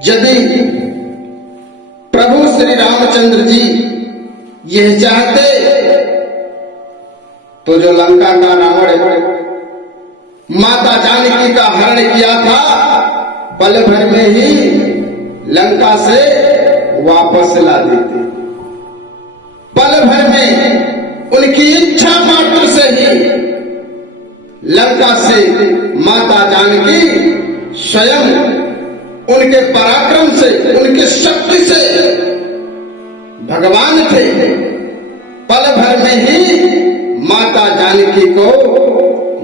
यदि प्रभु श्री रामचंद्र जी यह चाहते तो जो लंका का रावण माता जानकी का हरण किया था, पल भर में ही लंका से वापस ला देते। पल भर में उनकी इच्छा मात्र से ही लंका से माता जानकी स्वयं उनके पराक्रम से, उनकी शक्ति से भगवान थे। पल भर में ही माता जानकी को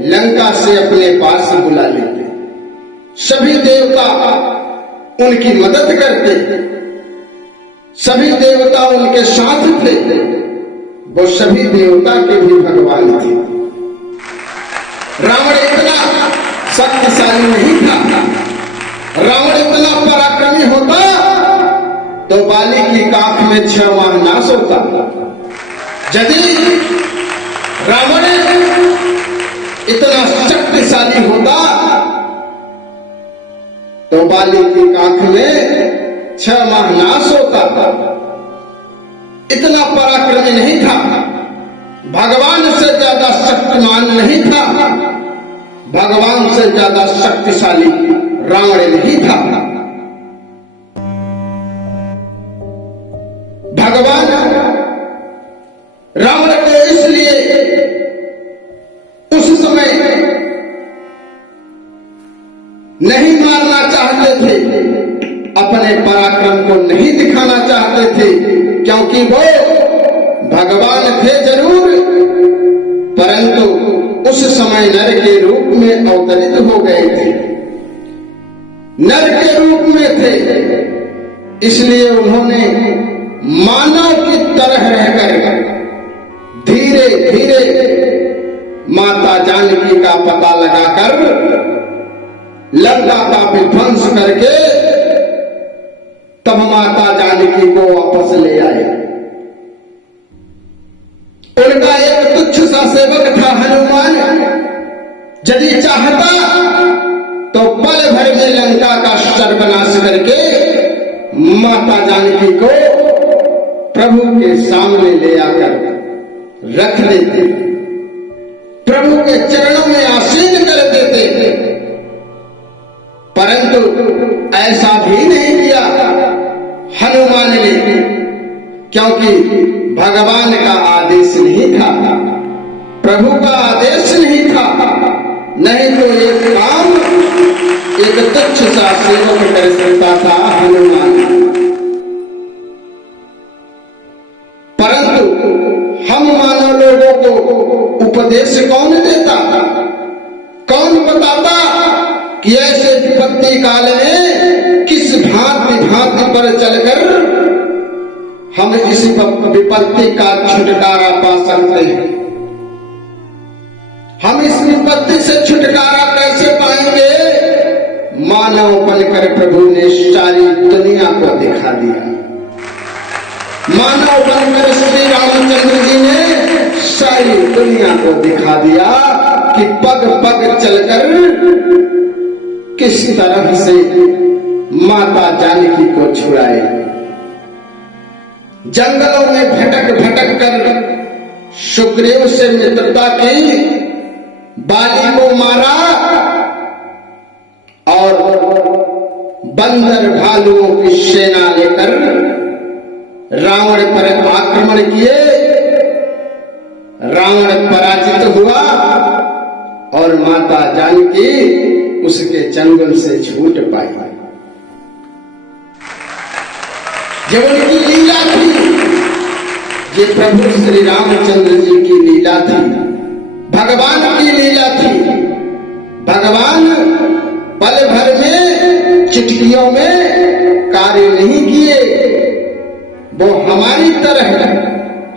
लंका से अपने पास बुला लेते। सभी देवता उनकी मदद करते, सभी देवता उनके साथ थे। वो सभी देवता के भी भगवान थे। रावण इतना शक्तिशाली नहीं था, रावण इतना पराक्रमी होता तो बाली की काख में 6 माह नाश होता। यदि रावण इतना शक्तिशाली होता तो बाली की काख में 6 माह नाश होता। इतना पराक्रमी नहीं था, भगवान से ज्यादा शक्तिमान नहीं था, भगवान से ज्यादा शक्तिशाली रावण नहीं था। भगवान रावण को इसलिए उस समय नहीं मारना चाहते थे, अपने पराक्रम को नहीं दिखाना चाहते थे, क्योंकि वो भगवान थे जरूर, परंतु उस समय नर के रूप में अवतरित हो गए थे, नर के रूप में थे। इसलिए उन्होंने मानव की तरह रहकर धीरे धीरे माता जानकी का पता लगाकर लंका का विध्वंस करके तब माता जानकी को वापस ले आए। उनका एक तुच्छ सा सेवक था हनुमान, यदि चाहता तो पल भर में लंका का सर्वनाश करके माता जानकी को प्रभु के सामने ले आकर रख लेते, प्रभु के चरणों में आसीन कर देते। परंतु ऐसा भी नहीं किया हनुमान ने, क्योंकि भगवान का आदेश नहीं था, प्रभु का आदेश नहीं था। नहीं तो एक काम एक तुच्छ सा सेवक कर सकता था हनुमान। परंतु हम मानव लोगों को उपदेश कौन देता, कौन बताता कि ऐसे विपत्ति काल में किस भांति भांति पर चलकर हम इस विपत्ति का छुटकारा पा सकते हैं। हम इस विपत्ति से छुटकारा कैसे पाएंगे? मानव बनकर प्रभु ने सारी दुनिया को दिखा दिया। मानव बनकर श्री रामचंद्र जी ने सारी दुनिया को दिखा दिया कि पग पग चलकर किस तरह से माता जानकी को छुड़ाए। जंगलों में भटक भटक कर सुग्रीव से मित्रता की, बाली को मारा और बंदर भालुओं की सेना लेकर रावण पर आक्रमण किए। रावण पराजित हुआ और माता जानकी उसके चंगुल से छूट पाई। ये उनकी लीला थी, ये प्रभु श्री रामचंद्र जी की लीला थी, भगवान की लीला थी। भगवान पल भर में चिट्ठियों में कार्य नहीं किए, वो हमारी तरह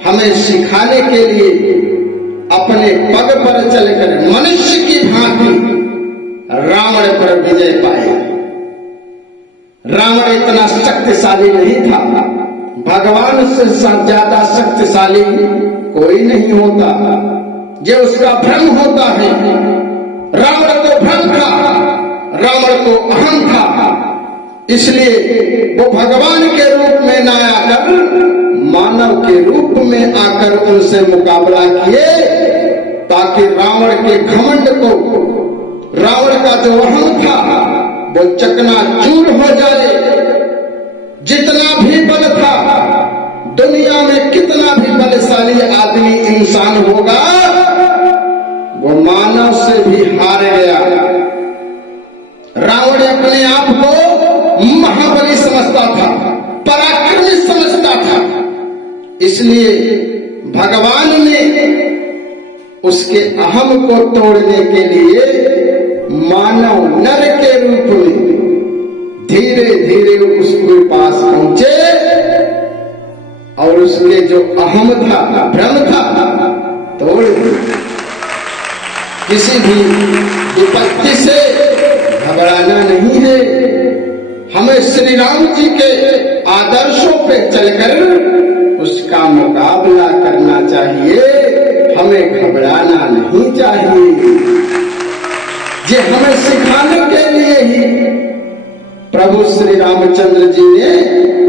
हमें सिखाने के लिए अपने पग पर चलकर मनुष्य की भांति रावण पर विजय पाए। रावण इतना शक्तिशाली नहीं था, भगवान से ज्यादा शक्तिशाली कोई नहीं होता। ये उसका भ्रम होता है। रावण को भ्रम था, रावण को अहम था, इसलिए वो भगवान के रूप में न आकर मानव के रूप में आकर उनसे मुकाबला किए, ताकि रावण के घमंड को, रावण का जो अहम था वो चकनाचूर हो जाए। जितना भी बल था, दुनिया में कितना भी बलशाली आदमी इंसान होगा, वो मानव से भी हार गया। रावण अपने आप को महाबली समझता था, पराक्रमी समझता था, इसलिए भगवान ने उसके अहम को तोड़ने के लिए मानव नर के रूप में धीरे धीरे उसके पास पहुंचे और उसके जो अहम था, भ्रम था, तोड़ दिया। किसी भी विपत्ति से घबराना नहीं है, हमें श्री राम जी के आदर्शों पे चलकर उसका मुकाबला करना चाहिए, हमें घबराना नहीं चाहिए। ये हमें सिखाने के लिए ही प्रभु श्री रामचंद्र जी ने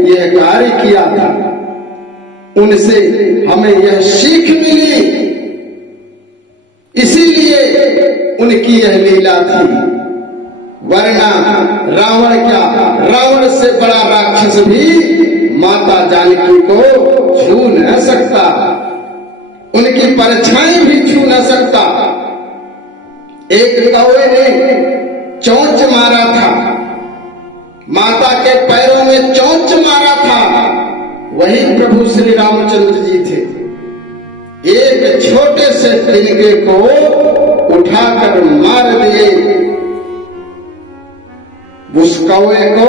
यह कार्य किया था। उनसे हमें यह सीख मिली, इसीलिए उनकी यह लीला थी। वरना रावण क्या, रावण से बड़ा राक्षस भी माता जानकी को छू न सकता, उनकी परछाई भी छू न सकता। एक कौवे ने चोंच मारा था, माता के पैरों में चोंच मारा था, वही प्रभु श्री रामचंद्र जी थे। एक छोटे से तिनके को उठाकर मार दिए। उस कौवे को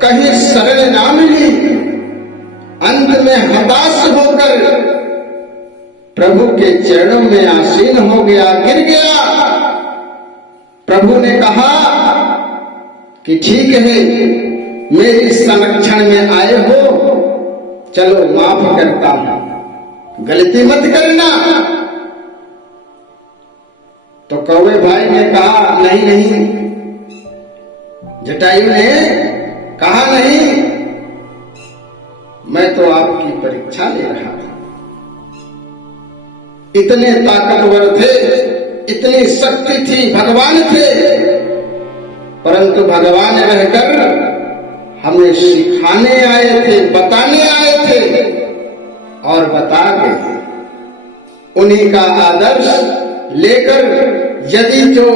कहीं शरण ना मिली, अंत में हताश होकर प्रभु के चरणों में आसीन हो गया, गिर गया। प्रभु ने कहा कि ठीक है, मेरी संरक्षण में आए हो, चलो माफ करता हूं, गलती मत करना। तो कौवे भाई ने कहा नहीं नहीं, जटायु ने कहा नहीं, मैं तो आपकी परीक्षा ले रहा था। इतने ताकतवर थे, इतनी शक्ति थी, भगवान थे, परंतु भगवान रहकर हमें सिखाने आए थे, बताने आए थे और बता गए। उन्हीं का आदर्श लेकर यदि जो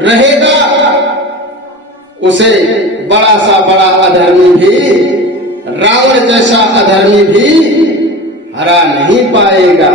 रहेगा, उसे बड़ा सा बड़ा अधर्मी भी, रावण जैसा अधर्मी भी हरा नहीं पाएगा।